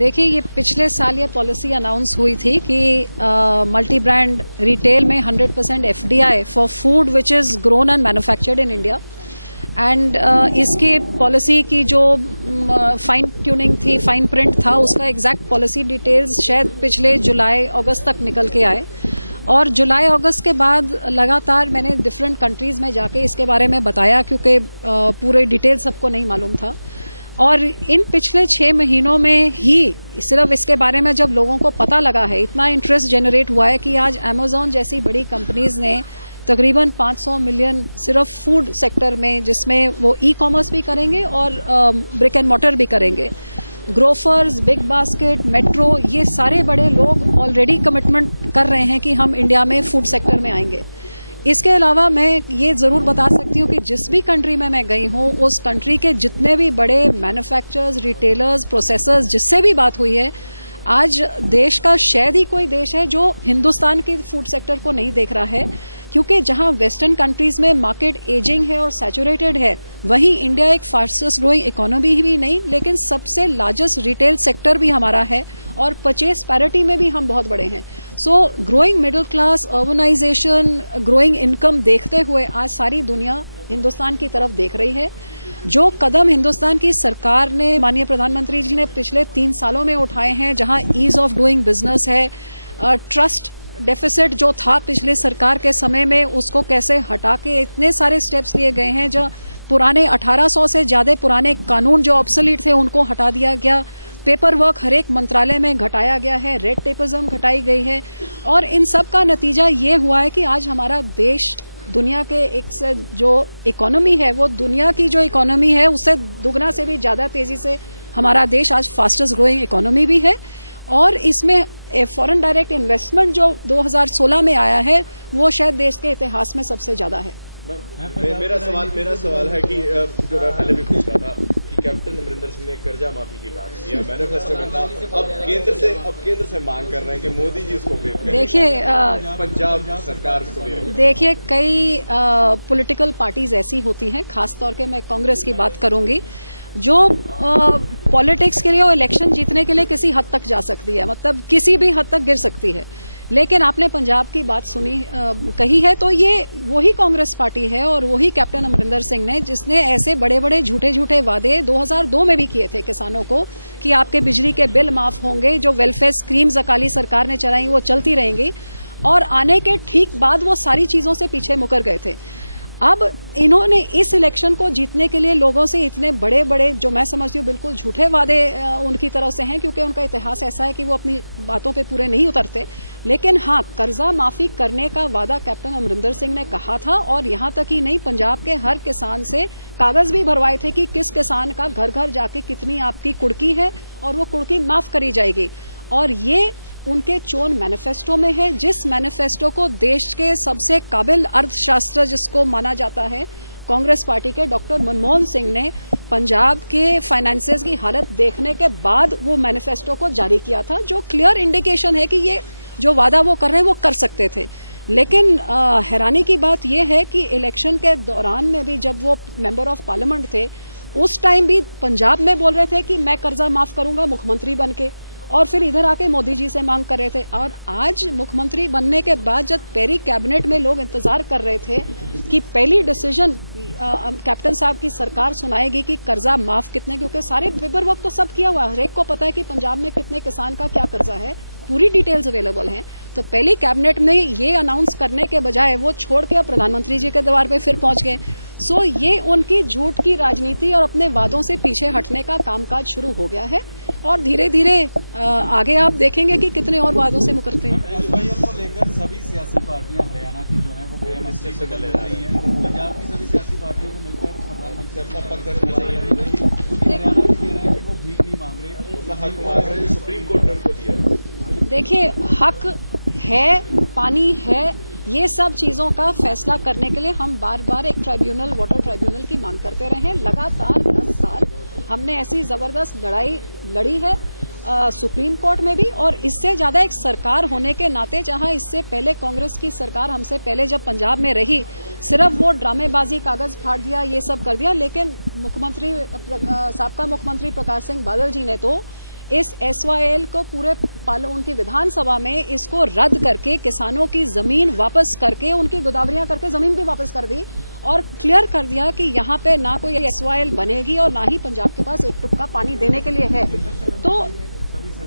देखिए, ये पिछले साल ये पॉलिसी अनाउंस हुई थी कि मल्टी ब्रांड रिटेल में 100% FDI for food which is grown and manufactured in India and इसकी पॉलिसी की जो फाइन ट्यूनिंग थी, फाइन प्रिंट था, उसका एग्जैक्ट पॉलिसी डिटेल्स शायद पिछले जुलाई अगस्त तक निकल के आए। और जुलाई अगस्त के बाद लगातार मैंने डिफरेंट कंट्रीज में जाके इसके बारे में बताया, क्योंकि पूरे डिटेल सबको नहीं मालूम था। और इन पिछले 6 महीनों में ही सिर्फ इसके बारे में जब लोगों को पता लगा है, इतना इंटरेस्ट जनरेट हुआ है कि आज अमेज़न जैसी बड़ी कंपनीज ने तकरीबन 500 मिलियन सिर्फ फूड सेक्टर में, जिसमें वो ई कॉमर्स भी करेंगे और ब्रिक एंड मॉर्टर भी करेंगे, ग्रोफर्स, बिग बास्केट, मेट्रो, ये सारे बड़े लोग ऑलरेडी कमिटमेंट कर रहे हैं कि हम इंडिया में फूड सेक्टर में आएंगे। इसके अलावा मैं ये जरूर बता सकती हूँ कि जिस भी कंट्री में मैं गई हूँ, उस कंट्री के जितने भी बड़े मैन्युफैक्चरर्स, रिटेलर्स, प्रोसेसर्स, जिससे भी बात हुई है, आज देश का शायद ही कोई देश है जो हिंदुस्तान के फूड सेक्टर को नहीं देख रहा है, क्योंकि जहां वेस्टर्न कंट्रीज में मार्केट एजिंग है और सैचुरेटेड है, वहीं इंडिया एक फास्टेस्ट ग्रोइंग इकोनॉमी भी नहीं, लेकिन सबसे लार्जेस्ट रिटेल सेक्टर भी हमारा है और परचेस पैरिटी में भी हम बहुत बड़े हैं। So growing middle class, urbanisation, growing income देखते हुए आज सारी दुनिया हिंदुस्तान की तरफ देख रही है। जो कदम हिंदुस्तान की सरकार ने, माननीय प्रधानमंत्री जी ने पिछले 3 सालों में उठाए हैं, जहां ईज ऑफ डूइंग बिजनेस है, ट्रस्ट डेफिसिट जो था पिछले सरकार के समय में, उसको कैसे हटा के इतने सारे स्टेप्स लिए गए हैं। जो पुराने 1800 से ज्यादा पुराने कानून जो ऑब्सोलीट थे, उनको हटा दिया गया। पेपर वर्क हर एक मंत्रालय में घटाया गया है, रेड टेपिज्म घटाई गई है, और इन सब का नतीजा ये हुआ है कि आज हमारा देश दुनिया के एक से जो इकोनॉमी है, वो दुनिया की जो इकोनॉमी है उससे दुगना से भी ज्यादा तेजी से हमारा देश आज फास्टेस्ट ग्रोइंग इकोनॉमी भी है। और इसमें फॉरेन डायरेक्ट इन्वेस्टमेंट जो 2016 में आया है, वो शायद देश के इतिहास में सबसे ज्यादा है। मेरा सवाल है कि जो मैं पहले भी पूछ रहा था कि कैप्टन अमरिंदर सिंह ने कर्जा माफी की बात की, मैनिफेस्टो में था, अब केंद्र से मांग कर रहे हैं कि मोदी जी उसको वेव करें। देखिए, पंजाब सरकार उसको वेव करें। देखिए, कई पॉलिटिकल पार्टीज ऐसी होती हैं, खासतौर के मैं कांग्रेस की बात करूंगी, जो पॉलिटिक्स के लिए और इलेक्शन जीतने के लिए किसी हद तक जा सकती है, मतलब किसी भी हद तक गिर सकती है। लेकिन आपने पंजाब की बात सुनी, कही है, तो ये वही कांग्रेस पार्टी है और वही कैप्टन अमरिंदर सिंह ने, जिसने ऐसे बड़े बड़े झूठे वादे 2002 में भी किए थे किसानों को कि आपके बिजली के बिल माफ होंगे, जो वेलफेयर स्कीम्स अकाली सरकार ने चलाई वो चलती रहेंगी, और आने के ठीक बाद वो सारी चीजों से पीछे मुकर गए थे। अब इन्होंने इस इलेक्शन को जीतने के लिए लोगों से इतने बड़े बड़े, जो मैं समझती हूँ बिल्कुल झूठे वादे उनकी तरफ से हैं, क्योंकि उनका इतिहास ऐसा है कि वो अपनी बातों पे पूरे नहीं उतरते। लेकिन हाँ, कर्जा माफी करने का वादा कैप्टन अमरिंदर सिंह ने कहा था, और यहाँ तक ही नहीं, पंजाब के हर किसान से कागज भी भरवाए थे कि किस किसान का घर घर जाके कितनी आपकी कुड़की है और वो कुड़की माफ करी जाएगी। और ये उनके चोन मैनिफेस्टो में है, जिस मैनिफेस्टो को देश के सबसे काबिल अर्थशास्त्र जिसको माना जाता है, कांग्रेस पार्टी के डॉक्टर मनमोहन सिंह ने पंजाब के फाइनेंसेस की हालत देखने के बाद वो मैनिफेस्टो को जारी किया था, जो क्लियर इंडिकेशन है कि ये जो वादा वो कर रहे हैं वो कर सकते थे। लेकिन हैरानी की बात यह है कि इलेक्शन के दौरान में भी जब वो मेंबर ऑफ पार्लियामेंट थे, उस टाइम भी पंजाब में बोल रहे थे कि मैं कर्जा माफ करूंगा मुख्यमंत्री बनके, और फिर इधर आके मोदी जी से मांग कर रहे थे। और आज मुख्यमंत्री बनने के बाद जब पहली कैबिनेट में लोग इंतजार कर रहे थे कि पहली डिसीजन कैप्टन साहब की सरकार सुनाएगी कि कर्जा माफ कितने, क्योंकि सारे पेपर वर्क तो सब किया हुआ है, हर एक को पता है कि पंजाब में कितने किसान का क्या कर्जा है, पूरी डिटेल्स अवेलेबल हैं। तो पहली कैबिनेट में ये अनाउंस करने के बजाय वो छोड़ के प्रधानमंत्री जी के द्वार पे फिर पहुंच गए। सो ये उनकी झूठ की राजनीति और अपने वादों से पीछे हटने का कामकाज शुरू हो गया है, और धीरे धीरे आगे आप देखेंगे कि कितने और वादों से मुकरते हैं। एसवाईएल को लेकर सभी सियासी पार्टियां हरियाणा की जो है वो गृह मंत्री से मिल रही है, पंजाब की सभी सियासी पार्टियों को मिलकर प्रधानमंत्री अपना पक्ष रखना चाहिए, क्योंकि हरियाणा भी कह रहे हैं कि वो भीख नहीं मांग रहे, उसका हक मांग रहे हैं, सुप्रीम कोर्ट ने उनको दिया है। देखिए, हक है, पानी है, ये सब चीजों का फैसला करने के लिए हम बार बार एक ट्राइब्यूनल, वाटर ट्राइब्यूनल की मांग करते रहे हैं। लगातार 10 साल हमने ऐसी जबरदस्त लड़ाई लड़ी है सुप्रीम कोर्ट में भी, और इससे ज्यादा एक सरकार होने के नाते, जहां इससे पहले कांग्रेस की सरकार हमसे पहले जब पंजाब में रही, सिर्फ वो ड्रामेबाजी, कागज फाड़ दिया, ये सब कर दिया। लेकिन मुख्यमंत्री, साबका मुख्यमंत्री प्रकाश सिंह बादल जी ने तो इस SYL को पूरे उनकी विधानसभा में इसको रद्द करके किसानों की जमीन वापस करके उनकी गोदावरियां करके जमीन भी वापस कर दी और क्लियर कर दिया कि यहाँ पे ना कोई SYL बनेगी और ना ही पंजाब के पास एक टुक्का पानी देने के लिए है। तो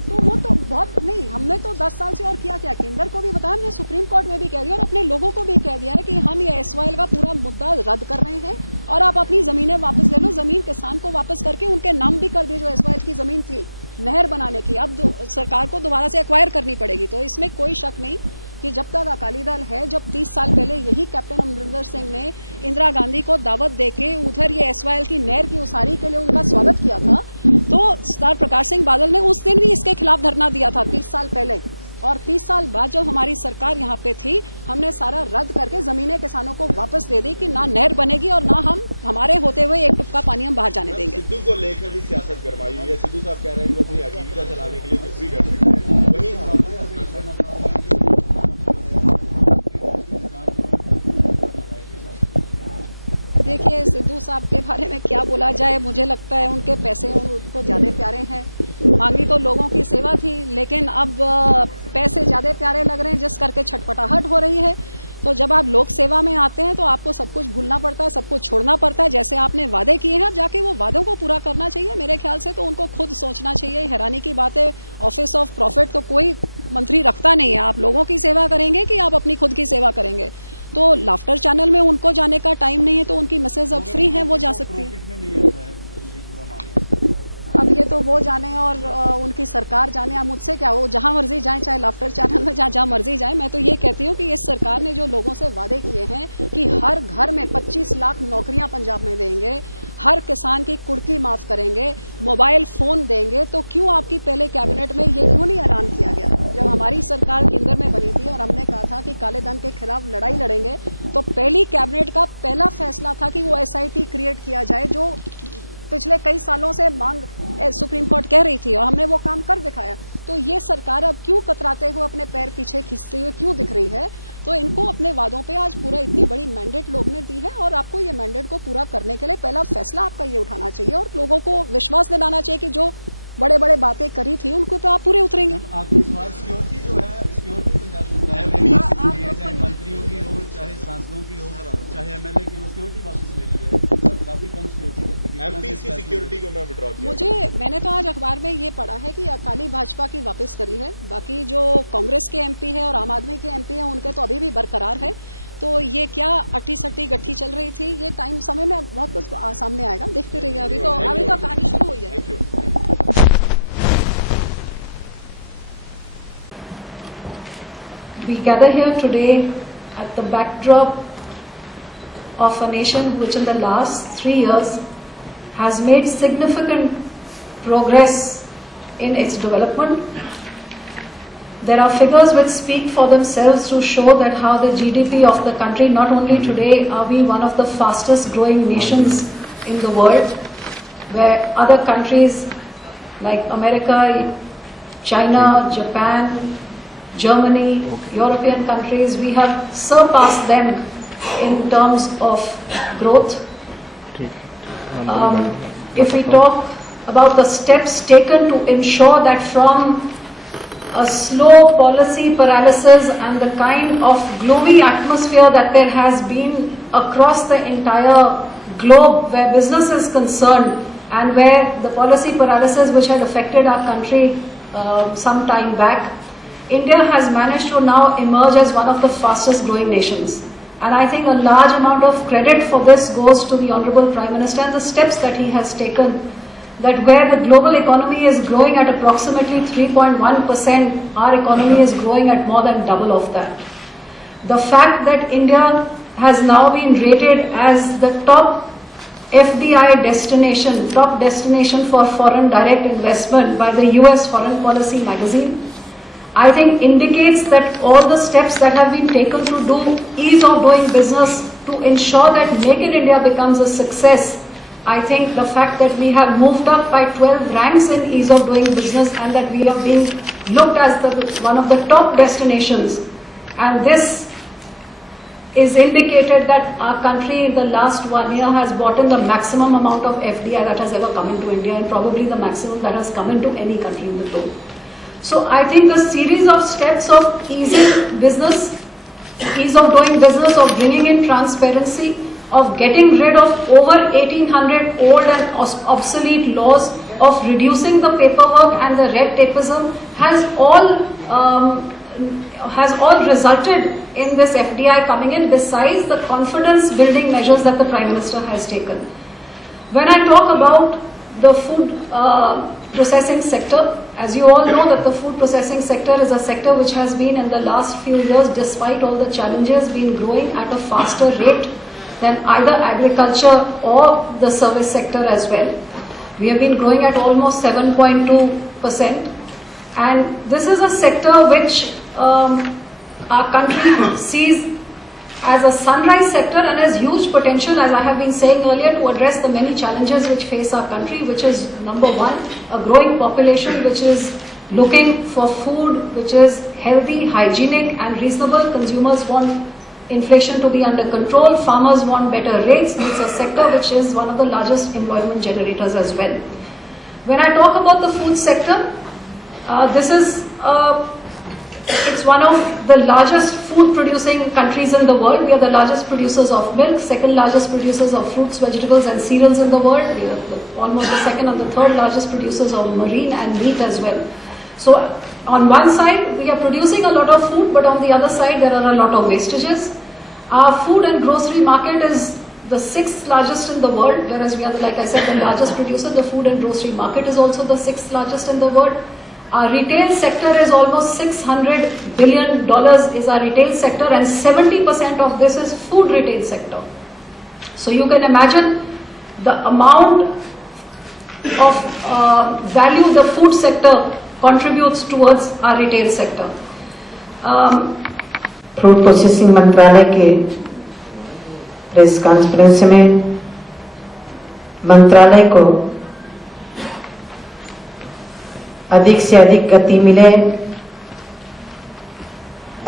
वो तो बहुत नहीं, हमने तो 10 साल से और किया क्या, केंद्र को भी बताया, हमने सुप्रीम कोर्ट में भी कह दिया और अपने लोगों को भी कह दिया है कि हम ये SYL का पूरा मुद्दा रद्द कर रहे हैं और आप अपनी जमीनें वापस ले लो। जमीन किसान को वापस करके उनके नाम भी कर दिए जो SYL की जमीन थी नहर बनाने की, अब सरकार को दोबारा से एक्वायर करनी पड़ेगी। तो इसमें कोई शक नहीं कि जब तक अकाली दल है, जब 30 साल पहले यही कैप्टन अमरिंदर सिंह ने इंदिरा गांधी को दावत देके उधर ये SYL की नहर की उसारी के लिए उनका स्वागत किया था, तो सरदार प्रकाश सिंह बादल ने उस दिन भी इसके खिलाफ धरना दिया था 30 साल पहले। और 30 साल बाद जब हमारी सरकार यहाँ पे थी, हमने सारा रद्द करके जमीनें किसानों को वापस दे दी कि ना नहर बनेगी और ना हम हमारे होते हुए एक टुक्का पानी हम बाहर जाने देंगे। सिद्धू को लेकर भी सियासत गरमाई हुई है। सिद्धू साहब कह रहे हैं कि वो अपनी आजीविका चलाने के लिए कुछ भी कर सकते हैं। वहीं देखिए, सिद्धू साहब के बारे में क्या बोला जाए, मुझे लगता है उनके पैसे उनको ज्यादा प्यारे हैं। मांगी तो लोगों की सेवा थी, लेकिन अब पैसे ज्यादा प्यारे लग रहे हैं जिस करके छटपटाहट हो रही है। तो जब आप लोक सेवा में आते हैं तो आपको सब कुछ भूलना पड़ता है, सब कुछ छोड़ना पड़ता है। जैसे आपने वादे किए हैं, जाके वो वादों को पूरा करना चाहिए। मेरे ख्याल से तो उनको खुद सोचना चाहिए। हैरानी की बात है, ऑफिस ऑफ प्रॉफिट तो कोई मंत्री रखता नहीं है। आप लोगों की सेवा करेंगे कि आप अपनी खुद की सेवा करेंगे? तो लाफ्टर चैनल में उनको जाने का टाइम नहीं है, तो उनकी मिसेज अब फ्री हैं, वो जा सकती है। अब ये तो वो जाने और उनकी सरकार जाने। अब मुझसे क्या, वो जहां मर्जी जाए, चाहे लाफ्टर चैनल में जहां मर्जी जाए। मैं तो ये कहती हूँ कि इस सरकार ने जो लोगों से वादे किए हैं कि हर घर में 25 लाख नौकरियां पंजाब में देंगे, हर किसान की कुड़की माफ करेंगे, मोबाइल फोन देंगे, तो क्यों आपकी पहले कैबिनेट में ये क्यों नहीं ऐलान किया गया? जब हमारी सरकार केंद्र में बनी थी और हमने कहा था कि काले धन के खिलाफ लड़ाई लड़ेंगे, तो पहली कैबिनेट का पहला फैसला था कि वो SIT क्रिएट किया जाए, जो पिछले कई सालों से मांग सुप्रीम कोर्ट कह रही थी और हमने वो काम कर दिखाया। तो ये सरकार अब क्यों कतराते हुए अपने पैर पीछे खींचते हुए क्यों दिख रही है? तो इनको अपने वादों पे आज पूरा इतनी बड़ी मैंडेट लोग ने दी है और आपको ये मैंडेट को पूरा करने के लिए पहला फैसला आपका ये उठाना चाहिए और लोगों को विश्वास दिलाना चाहिए कि जो बड़े बड़े बातें करी थी उनको पे आप पूरे उतरेंगे। आखिरी सवाल, सिक्योरिटी जो है, सिक्योरिटी पंजाब सरकार है, चाहे मंत्रियों की हो, चाहे सांसदों की हो, चाहे MLA की हो, सिक्योरिटी वापस ले ली है, काफी कम सिक्योरिटी करती है। MPs की सिक्योरिटी को मैं विड्रॉ किया। मैंने तो आज अखबार में ये पढ़ा है कि अकाली भाजपा की वापस करी है, बाकी जो कांग्रेस के MP है और आम आदमी के MP है उनके तो अभी भी बरकरार है। तो ये क्या अट्ठी सट्टी गट्ठी चल रही थी, ये टाइम समय में बहुत कुछ सामने आएगा, देखते रहिए। अभी तो कहानी शुरू हुई है। We gather here today at the backdrop of a nation which in the last 3 years has made significant progress in its development. There are figures which speak for themselves to show that how the GDP of the country, not only today are we one of the fastest growing nations in the world, where other countries like America, China, Japan, Germany, European countries, we have surpassed them in terms of growth. If we talk about the steps taken to ensure that from a slow policy paralysis and the kind of gloomy atmosphere that there has been across the entire globe where business is concerned and where the policy paralysis which had affected our country some time back, India has managed to now emerge as one of the fastest growing nations. And I think a large amount of credit for this goes to the Honorable Prime Minister and the steps that he has taken, that where the global economy is growing at approximately 3.1%, our economy is growing at more than double of that. The fact that India has now been rated as the top FDI destination, top destination for foreign direct investment by the US Foreign Policy magazine, I think indicates that all the steps that have been taken to do ease of doing business to ensure that Make in India becomes a success. I think the fact that we have moved up by 12 ranks in ease of doing business and that we are being looked as one of the top destinations, and this is indicated that our country in the last 1 year has brought in the maximum amount of FDI that has ever come into India, and probably the maximum that has come into any country in the globe. So I think the series of steps of easing business, ease of doing business, of bringing in transparency, of getting rid of over 1800 old and obsolete laws, of reducing the paperwork and the red tapeism has all resulted in this FDI coming in, besides the confidence building measures that the Prime Minister has taken. When I talk about the food processing sector, as you all know that the food processing sector is a sector which has been in the last few years, despite all the challenges, been growing at a faster rate than either agriculture or the service sector as well. We have been growing at almost 7.2%, and this is a sector which our country sees as a sunrise sector and has huge potential, as I have been saying earlier, to address the many challenges which face our country, which is number one, a growing population which is looking for food which is healthy, hygienic and reasonable. Consumers want inflation to be under control, farmers want better rates. It's a sector which is one of the largest employment generators as well. When I talk about the food sector, it's one of the largest food producing countries in the world. We are the largest producers of milk, second largest producers of fruits, vegetables and cereals in the world. We are almost the second and the third largest producers of marine and meat as well. So on one side, we are producing a lot of food, but on the other side, there are a lot of wastages. Our food and grocery market is the sixth largest in the world, whereas we are, like I said, the largest producer. The food and grocery market is also the sixth largest in the world. Our retail sector is almost $600 billion is our retail sector, and 70% of this is food retail sector. So you can imagine the amount of value the food sector contributes towards our retail sector. Food processing मंत्रालय के press conference में मंत्रालय को अधिक से अधिक गति मिले,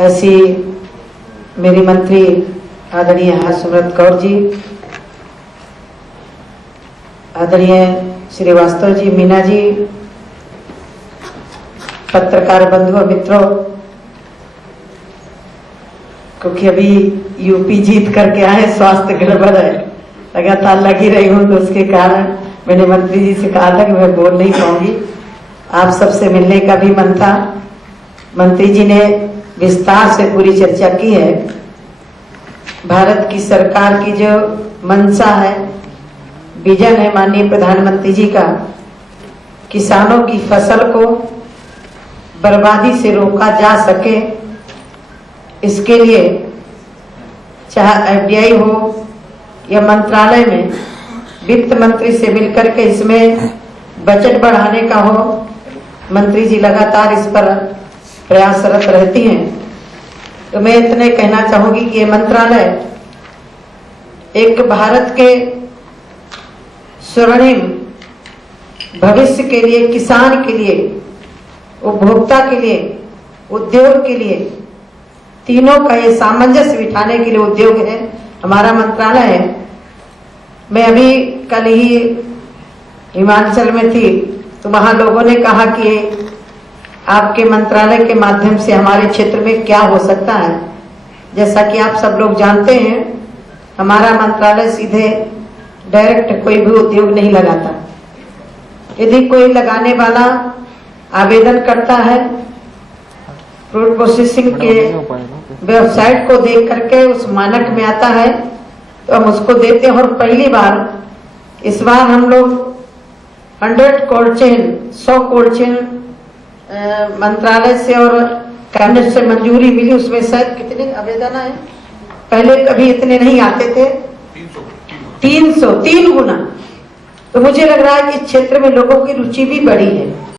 ऐसी मेरी मंत्री आदरणीय हरसिमरत कौर जी, आदरणीय श्रीवास्तव जी, मीना जी, पत्रकार बंधु और मित्रों, क्योंकि अभी यूपी जीत करके आए, स्वास्थ्य गड़बड़ है, लगातार लगी रही हूं, तो उसके कारण मैंने मंत्री जी से कहा था कि मैं बोल नहीं पाऊंगी। आप सबसे मिलने का भी मन था। मंत्री जी ने विस्तार से पूरी चर्चा की है। भारत की सरकार की जो मंशा है, विजन है माननीय प्रधानमंत्री जी का, किसानों की फसल को बर्बादी से रोका जा सके, इसके लिए चाहे एफडीआई हो या मंत्रालय में वित्त मंत्री से मिलकर के इसमें बजट बढ़ाने का हो, मंत्री जी लगातार इस पर प्रयासरत रहती हैं। तो मैं इतने कहना चाहूंगी कि ये मंत्रालय एक भारत के स्वर्णिम भविष्य के लिए, किसान के लिए, उपभोक्ता के लिए, उद्योग के लिए, तीनों का ये सामंजस्य बिठाने के लिए उद्योग है, हमारा मंत्रालय है। मैं अभी कल ही हिमाचल में थी, तो वहां लोगों ने कहा कि आपके मंत्रालय के माध्यम से हमारे क्षेत्र में क्या हो सकता है। जैसा कि आप सब लोग जानते हैं, हमारा मंत्रालय सीधे डायरेक्ट कोई भी उद्योग नहीं लगाता। यदि कोई लगाने वाला आवेदन करता है, फूड प्रोसेसिंग के वेबसाइट को देख करके उस मानक में आता है, तो हम उसको देते हैं। और पहली बार इस बार हम लोग 100 कोल्ड चेन मंत्रालय से और कैबिनेट से मंजूरी मिली। उसमें शायद कितने आवेदन है, पहले कभी इतने नहीं आते थे, 300 गुना। तो मुझे लग रहा है कि इस क्षेत्र में लोगों की रुचि भी बढ़ी है।